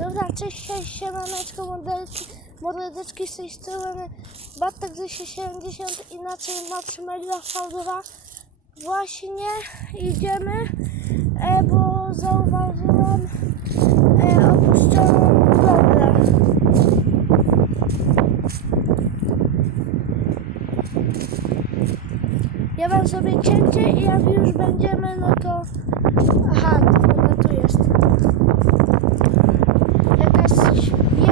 Dobra, cześć, cześć, siemaneczko, mordeczki, mordeczki z tej strony Bartek z 70 inaczej Matrzymeliła V2 Właśnie idziemy, e, bo zauważyłam e, opuszczoną drogę. Ja mam sobie cięcie i jak już będziemy, no to... Aha, ona tu jest.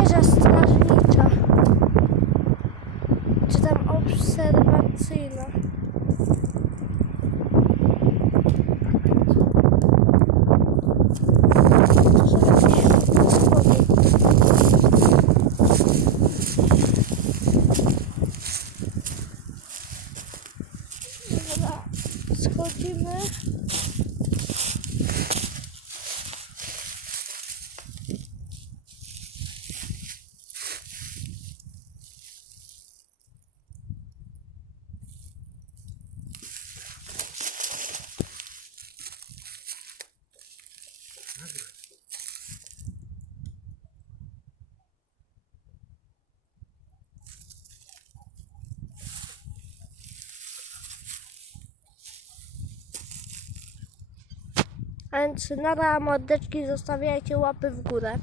Wieża strażnicza. Czy tam obserwacyjna. Schodzimy. A więc nara mordeczki, zostawiajcie łapy w górę.